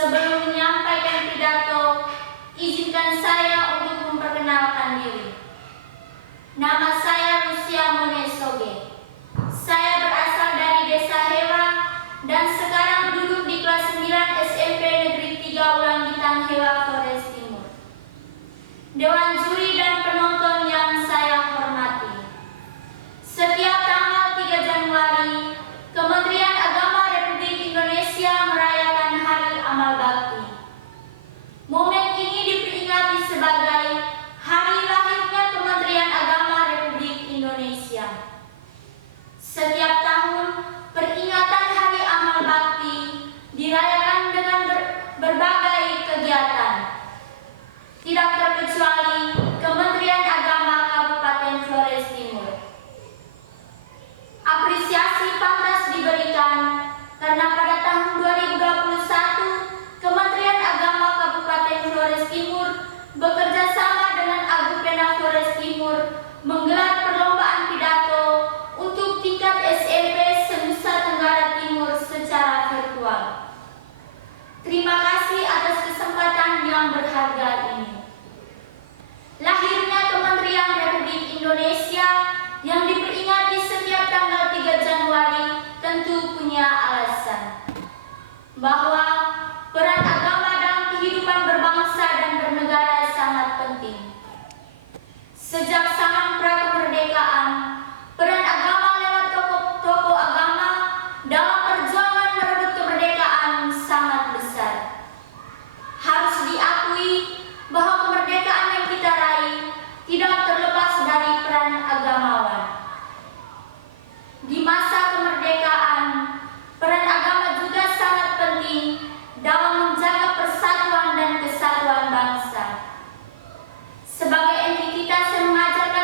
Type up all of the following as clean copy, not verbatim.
Sebelum menyampaikan pidato, izinkan saya untuk memperkenalkan diri. Nama saya Lucia Monesoge. Saya berasal dari Desa Hewa dan sekarang duduk di kelas 9 SMP Negeri 3 Ulangitan Hewa, Flores Timur. Dewan juri dan penonton yang saya hormati. Setiap tanggal 3 Januari, Kementerian Agama Republik Indonesia merayakan Hari Amal Bakti. Momen ini diperingati sebagai hari lahirnya Kementerian Agama Republik Indonesia. Setiap tahun, peringatan Hari Amal Bakti dirayakan dengan berbagai kegiatan. Tidak terkecuali Kementerian Agama Kabupaten Flores Timur. Apresiasi pantas diberikan karena pada tahun 2021 Kementerian Agama Kabupaten Flores Timur bekerja sama dengan Agupena Flores Timur menggelar perlombaan pidato untuk tingkat SMP se-Nusa Tenggara Timur secara virtual. Terima kasih atas kesempatan yang berharga ini. Lahirnya Kementerian Republik Indonesia yang diperingati setiap tanggal 3 Januari tentu punya alasan bahwa peran agama dalam kehidupan berbangsa dan bernegara sangat penting. Sejak zaman pra-kemerdekaan, peran agama lewat tokoh-tokoh agama dalam perjuangan merebut kemerdekaan sangat besar. Harus diakui bahwa kemerdekaan yang kita raih tidak terlepas dari peran agamawan. Di masa kemerdekaan, peran agama juga sangat penting dalam menjaga persatuan dan kesatuan bangsa. Sebagai entitas yang mengajarkan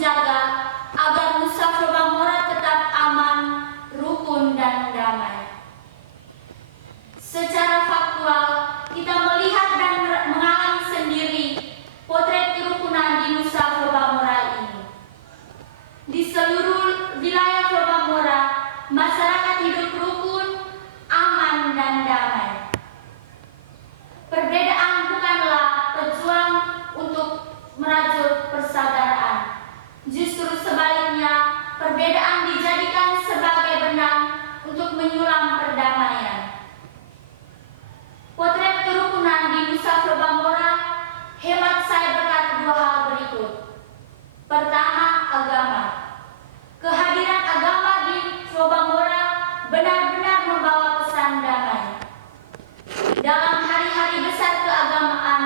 menjaga agar Nusa Flobamora tetap aman, rukun, dan damai. Secara faktual, kita melihat dan mengalami sendiri potret kerukunan di Nusa Flobamora ini. Di seluruh wilayah Flobamora, masyarakat hidup rukun, aman, dan damai. Perbedaan bukanlah pejuang untuk merajut persaudaraan. Justru sebaliknya, perbedaan dijadikan sebagai benang untuk menyulam perdamaian. Potret kerukunan di Nusa Flobamora, hemat saya berkat dua hal berikut. Pertama, agama. Kehadiran agama di Flobamora benar-benar membawa pesan damai. Dalam hari-hari besar keagamaan,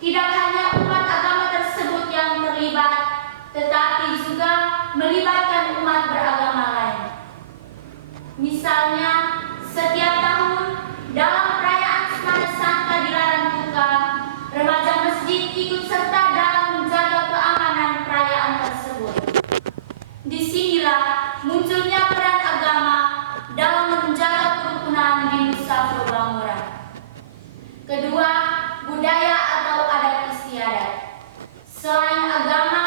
tidak hanya umat agama tersebut yang terlibat, tetapi juga melibatkan umat beragama lain. Misalnya, setiap tahun dalam perayaan Semana Santa di Larantuka, remaja masjid ikut serta dalam menjaga keamanan perayaan tersebut. Disinilah munculnya peran agama dalam menjaga kerukunan di Nusa Flobamora. Kedua, budaya atau adat istiadat. Selain agama,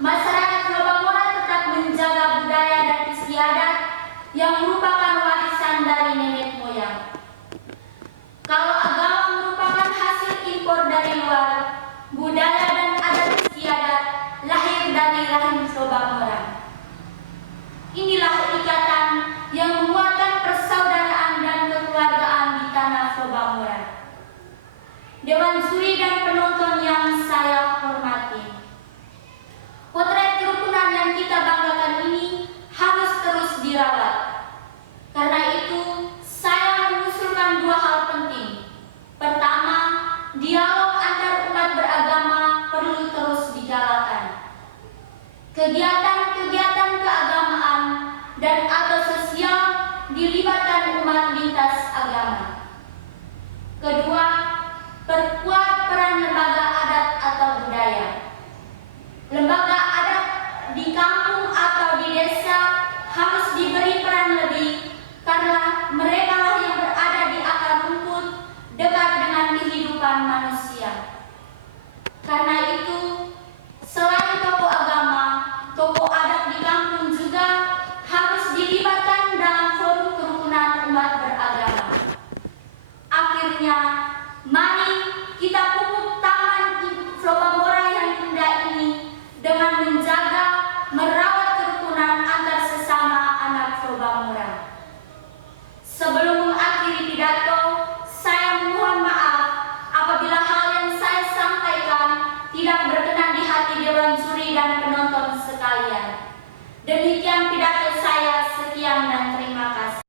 masyarakat Flobamora tetap menjaga budaya dan istiadat yang merupakan warisan dari nenek moyang. Kalau agama merupakan hasil impor dari luar, budaya dan adat istiadat lahir dari rahim Flobamora. Inilah ikatan yang menguatkan persaudaraan dan kekeluargaan di tanah Flobamora. Dewan juri dan penonton yang saya hormati, potret kerukunan yang kita banggakan ini harus terus dirawat. Karena itu, saya mengusulkan dua hal penting. Pertama, dialog antar umat beragama perlu terus digalakan. Kegiatan-kegiatan keagamaan dan atau sosial dilibatkan umat lintas agama. Kedua, perkuat peran lembaga adat atau budaya. Lembaga adat di kampung atau di desa harus diberi peran lebih karena mereka lah yang berada di akar rumput dekat dengan kehidupan manusia. Karena itu, selain tokoh agama, tokoh adat di kampung juga harus dilibatkan dalam forum kerukunan umat beragama. Akhirnya, mari kita pupuk taman Flobamora yang indah ini dengan menjaga, merawat kerukunan antar sesama anak Flobamora. Sebelum mengakhiri pidato, saya mohon maaf apabila hal yang saya sampaikan tidak berkenan di hati dewan juri dan penonton sekalian.